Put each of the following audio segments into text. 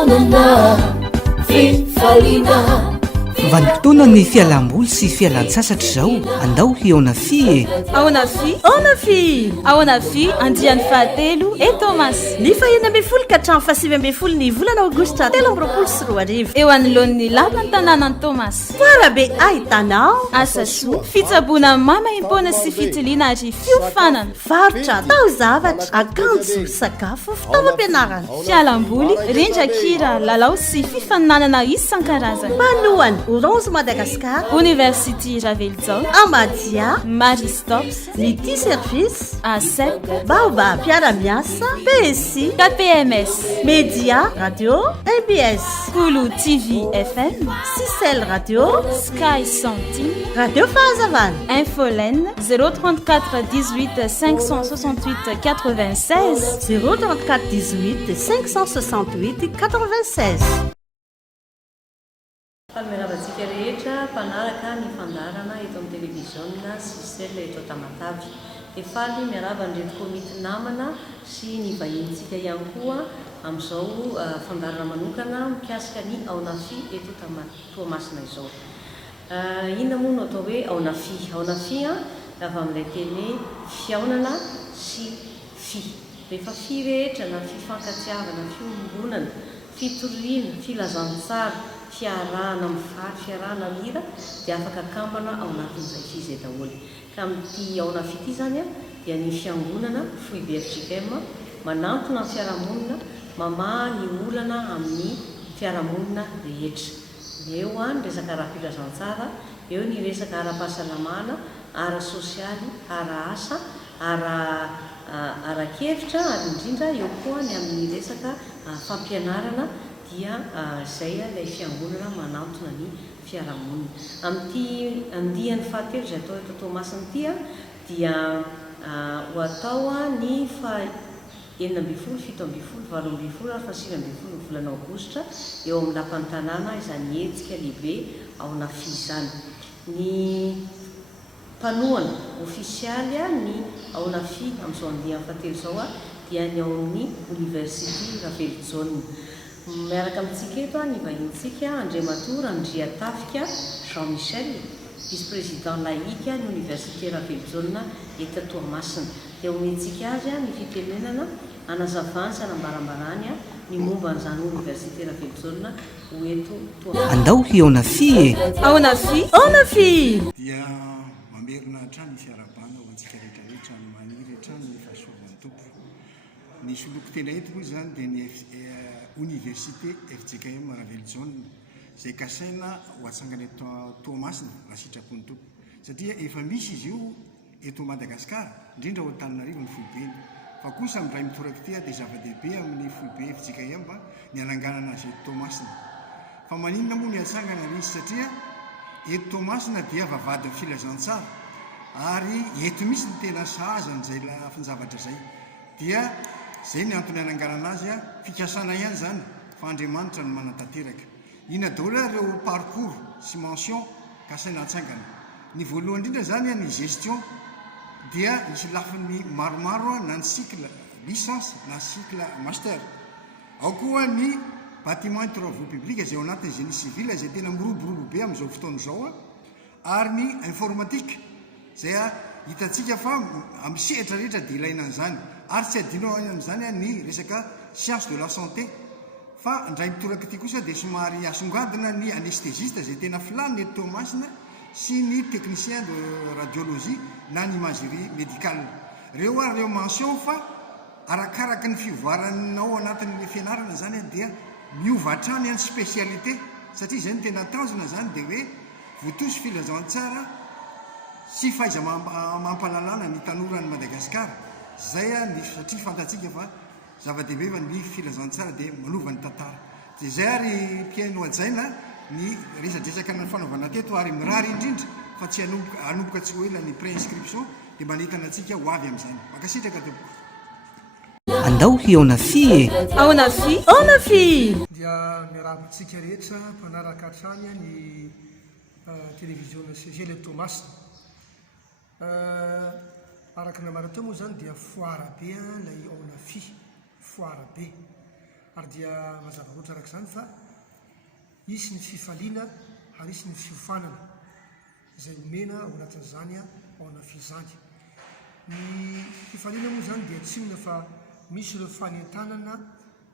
Fitonana Fifalina Vanimpotoana ny fialam-boly sy fialan-tsasatra izao andao hiaona fi ahoana fi ahoana fi andiany fahatelo Thomas ny fahina ambin'ny folo ka hatramin'ny fahasivy ambin'ny folo ny volana aogositra 2024 eo anoloan'ny lavany tanànany Thomas farabe ahitanao asa soa fitsaboana mamaim-poana sy fitiliana ary fiofanana varotra tao zavatra akanjo sakafo fitaovam-pianarana fialam-boly rindrakira lalao sy fifaninanana isan-karazany manohany Orange Madagascar University Ravelzao Amadia Maristops Niti Service ASEP Baobab Piaramiasa PSI KPMS Média Radio MBS Kulu TV FM Cicel Radio Sky Santine Radio Fazavane Infolène 034 18 568 96 034 18 568 96 Falmeravantsika rehetra mpanaraka ny fandarana eto amin'ny televiziona sy sela eto Tamatavy. Efaly miaraba ndreto komity namana sy ny vahintsika ihany koa amin'izao fandarana manokana mikasika ny aonafi eto Toamasina izao. Inona moa no atao hoe aonafi? Aonafi avy amin'ilay teny hoe fiaonana sy fi. Rehefa fi rehetra na fifankatsiavana, fiombonana, fitoriana, filazantsara, fiarahana mifary, fiarahana mira dia afaka kambana ao anatin'izay fi izay daholo. Ka amin'ity aonafi ity zany dia ny fiangonana FUIBFJKM manantona ny fiarahamonina, mamaha ny olana amin'ny fiarahamonina rehetra. Eo ny resaka ara-pilazantsara, eo ny resaka ara-pahasalamana, ara-sosialy, ara-asa, ara-kevitra ary indrindra eo koa ny amin'ny resaka fampianarana dia izay ilay fiangonana manantona ny fiarahamonina. Amin'ity andiany fahatelo izay atao eto Toamasina ity dia ho atao ny enina ambin'ny folo, fito ambin'ny folo, valo ambin'ny folo ary fahasivy ambin'ny folo ny volana aogositra eo amin'ny lapan'ny tanàna izany hetsika lehibe aonafi izany. Ny mpanohana ofisialy ny aonafi amin'izao andiany fahatelo izao dia ny ao amin'ny University Ravelzao. Miaraka amintsika eto ny vahintsika Andriamatora Andriatafika Jean-Michel, vice-président laïque ny Université Ravelzao eto Toamasina. Dia omentsika azy ny fitenenana anazavany sy anambarambarany ny momba an'izany Université Ravelzao ho eto Toamasina. andao hiaona fi ahoana fi dia mamerina hatrany fiarabana ho antsika rehetrarehetra ny maniry hatrany ny fahasoavan'ny tompo. Ny soloko tena eto moa zany dia ny Université FJKM Ravelzao izay kasaina ho atsangana eto Toamasina raha sitrapony tompo satria efa misy izy io eto Madagasikara indrindra ao Antananarivo ny FUIB. Fa kosa amin'ny ray mitoraka ity dia zava-dehibe amin'ny FUIB FJKM ny ananganana azy eto Toamasina. Fa maninona moa ny atsangana nisy satria eto Toamasina dia vavadin'ny filazantsara ary eto misy ny tena sahazan'izay lafin-javatra zay dia zay ny antony ananganana azy fikasana ihany zany fa Andriamanitra no manantanteraka. Ina daholo ireo parcours sy mention kasaina atsangana. Ny voalohany indrindra zany ny gestion dia misy lafiny maromaro na ny cycle licence na cycle master. Ao koa ny bâtiment et travaux publics izay ao anatin'ny génie civil izay tena miroborobo be amin'izao fotoana izao ary ny informatique izay hitantsika fa amin'ny sehatra rehetra dia ilaina an'izany ary tsy adino amin'izany ny resaka science de la santé. Fa ndray mitoraka ity kosa dia somary asongadina ny anesthésiste izay tena filany eto Toamasina sy ny technicien de radiologie na ny imagerie médicale. Reo reo mention fa arakaraka ny fivoaranao anatin'ny fianarana zany dia miova hatrany any spécialité satria zay ny tena tanjona zany dia hoe voatosy filazantsara sy faiza mampalalana ny tanora ny Madagasikara. Zay ny satria fantatsika fa zava-dehibe ny filazantsara dia manova ny tantara. Dia zay ary mpiaino ajaina ny resadresaka ny fanaovana teto ary mirary indrindra fa tsy anomboka tsy hoela ny préinscription dia manentana antsika ho avy amin'izany. Makasitraka tompoko. andao hiaona fi ahoana fi dia miarabantsika rehetra mpanaraka hatrany ny télévision CGL Toamasina. Araka namarana teo moa zany dia foara be ilay aonafi foara be ary dia mazava roatra araka izany fa isy ny fifaliana ary isy ny fiofanana izay omena ao anatin'izany ao anafizany. Ny fifaliana moa zany dia tsy inona fa misy ireo fanentanana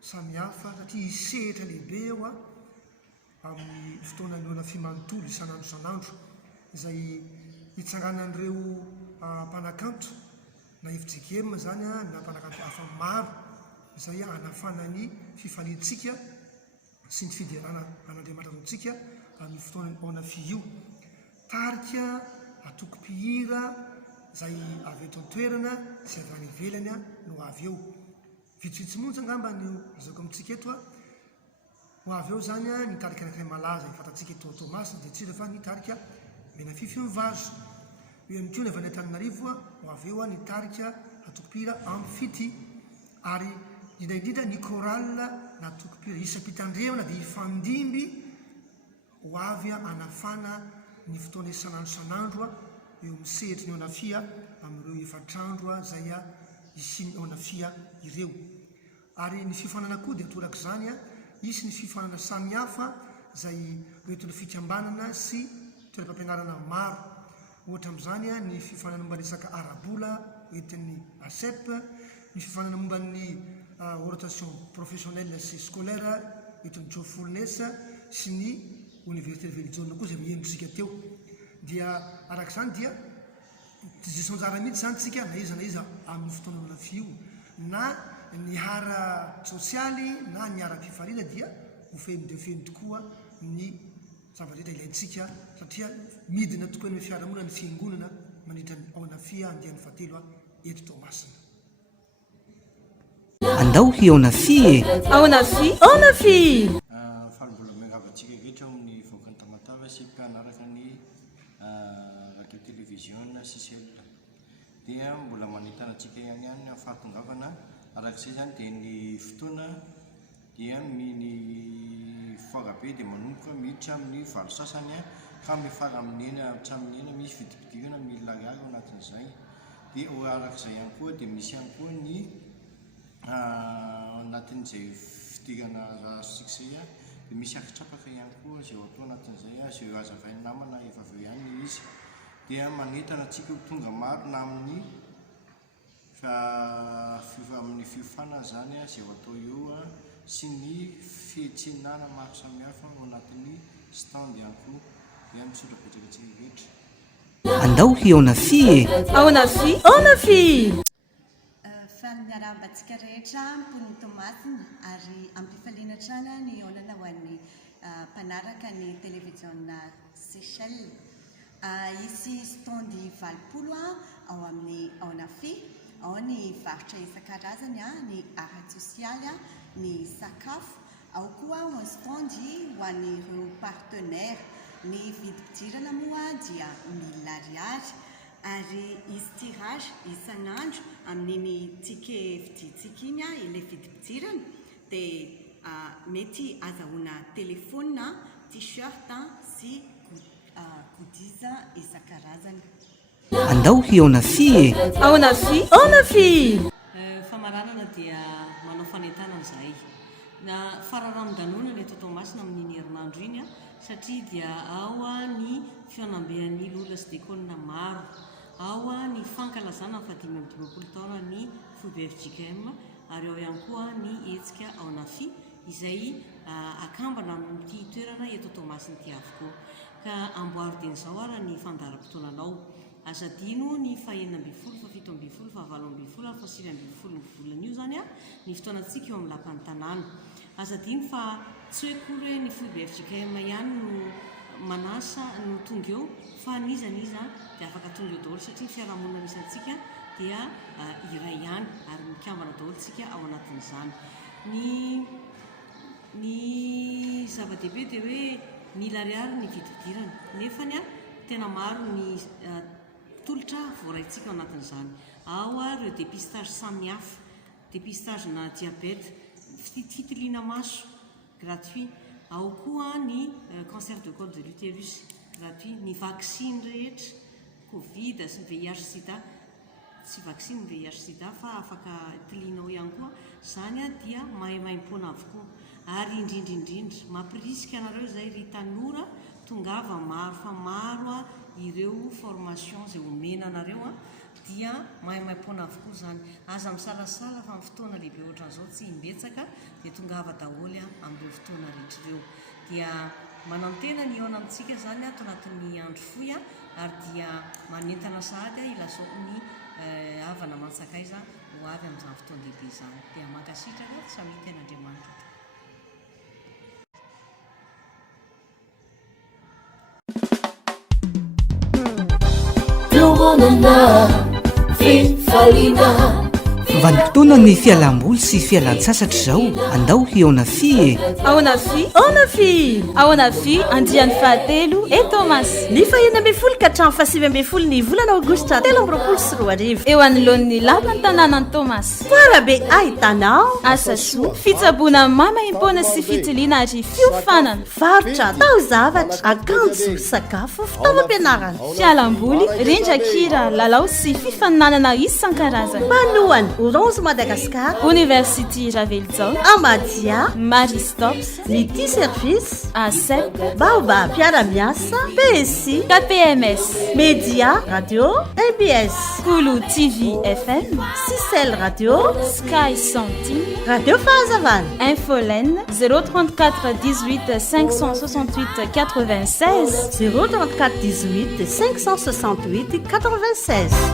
samihafa satria hisehitra lehibe eo amin'ny fotoanany anafimanontolo isan'andro izay hitsanganan'ireo mpanakanto na FJKM zany na mpanakanto hafa maro izay anafanany fifaliantsika sy ny fiderana an'Andriamanitra antsika amin'ny fotoana ao anafi io. Tarika atoko-pihira zay avy eto an-toerana sy avy any ivelany no avy eo. Vitsivitsy monja angamba no azoko amintsika eto ho avy eo zany ny tarika anankiray malaza fantatsika eto Tomasina dia tsy rehefa ny tarika Menafify ny vazo. Eo ihany koa ny avy any Antananarivo ho avy eo ny tarika atoko-pihira Amfity ary indrindra ny chorale na atoko-pihira isam-pitandremana dia ifandimby ho avy anafana ny fotoana isan'andro eo misehitry ny ao anafia amin'ireo efatrandro zay isiny ao anafia ireo. Ary ny fifanana koa dia toraka izany isy ny fifanana samihafa zay oentin'ny fikambanana sy toeram-pampianarana maro. Ohatra amin'izany ny fifanana momba ny resaka arabola oentin'ny ASEP, ny fifanana momba ny orientation professionnelle sy scolaire oentin'ny Jofolnes sy ny université religion koa zay miendritsika teo. Dia arak'izany dia disanjara mihitsy zany tsika na iza amin'ny fotoana anafi io na ny hara sosialy na ny ara-pifaliana dia ho feno dia feno tokoa ny zavarehetra ilaintsika satria midina tokoa ny fiarahamonina ny fiangonana mandritra ao anafia andian'ny fahatelo eto Tomasina. Andao eo anafia ao anafia Farimbola miaravatsika rehetra amin'ny voakany tamatava sy mpianaraka ny radio télévision sy selula dia mbola manentana antsika ihany ny fahatongavana arak'izay zany dia ny fotoana dia ny foagabe dia manomboka miditra amin'ny valo sasany ka mifara amin'ny ena hatramin'ny ena misy vidipidirana milina ariary ao anatin'izay. Dia arak'izay ihany koa dia misy ihany koa ny anatin'izay fidirana succès dia misy akitrapaka ihany koa zay atao anatin'izay zay azavain'ny namana efa avy eo ihany izy dia manentana antsika ho tonga maro na amin'ny fiofana zany zay atao eo sy ny fihitsinana maro samihafa ao anatin'ny stand ihany koa dia misotrapetraka antsika rehetra. Andao eo anafia ao anafia Fa miarabantsika rehetra mponiny Tomasina ary ampifaliana trana ny olana ho an'ny mpanaraka ny télévision Seychelles. Isy standy 20 ao amin'ny ao anafia, ao ny varotra isan-karazany ny arety sosialy ny sakafo, ao koa ny standy ho an'ireo partenaire. Ny vidim-pidirana moa dia 1000 ariary ary izy tirage isan'andro amin'iny ticket vidintsika iny ilay vidim-pidirana dia mety azahoana telefona, t-shirt sy goodies isan-karazany. Andao eo anafia ao anafia Famaranana dia manao fanentanana izahay na fararamon-danona ny eto Tomasina amin'iny herinandro iny satria dia ao ny fianambean'ny lola sy dekona maro, ao ny fankalazana ny 5 taona ny FJKM ary ao ihany koa ny hetsika ao anafia izay akambana amin'ity toerana eto Tomasina ity avokoa ka amboary din'izao ara ny fandaharam-potoananao. Aza dino ny 6-7, 7-7, 8-9, 9 volana io zany ny fotoanantsika eo amin'ny lapan'ny tanàna. Aza dino fa tsy hoe kory hoe ny FJKM ihany no manasa no tonga eo fa niza dia afaka tonga eo daholo satria fiarahamonina misy antsika dia iray ihany ary mikambana daholo tsika ao anatin'izany. Ny zava-dehibe dia hoe 1000 ariary ny vidim-pidirana nefany tena maro ny tolotra voaraintsika ao anatin'izany. Ao ireo dépistage samihafa, dépistage na diabète, fitiliana maso gratuit, ao koa ny cancer de col de l'utérus gratuit, ny vaccine rehetra, Covid sy VIH sida tsy vaksiny VIH sida fa afaka tilinao ihany koa zany a dia mahaimaim-pona avokoa ary indrindrindrindra mampirisika anareo zay ry tanora tongava maro fa maro a ireo formation zay omena anareo a dia mahaimaim-pona avokoa zany aza misalasala fa amin'ny fotoana lehibe ohatran'izao tsy imbetsaka dia tongava daholy a amin'ireo fotoana rehetrareo dia manantena ny eo anantsika zany ato anatin'ny andro foy a ary dia manentana sahady a ilazao ny havana mansakaiza ho avy amin'izany fotoana lehibe zany dia mankasitraka samity an'Andriamanitra. Vanimpotoana ny fialamboly sy fialan-tsasatra izao andao hiona fie ahoana fi andiany fahatelo Thomas ny fahina ambin'ny folo ka hatramin'ny fahasivy ambin'ny folo ny volana aogositra telo amby roapolo sy roa arivo eo anoloan'ny lavany tanànany Thomas farabe ahitanao asa soa fitsaboana mamaim-pona sy fitiliana ary fiofanana varotra tao zavatra akanjo sakafo fitaovam-pianarana fialamboly rindrakira lalao sy fifaninanana isan-karazany manohany Orange Madagascar University Ravelzao Amadia Maristops Liti Service ASEP Baobab Piaramiasa PSI KPMS Média Radio MBS Kulu TV FM Cicel Radio Sky Santine Radio Fazavana Infolène 034 18 568 96 034 18 568 96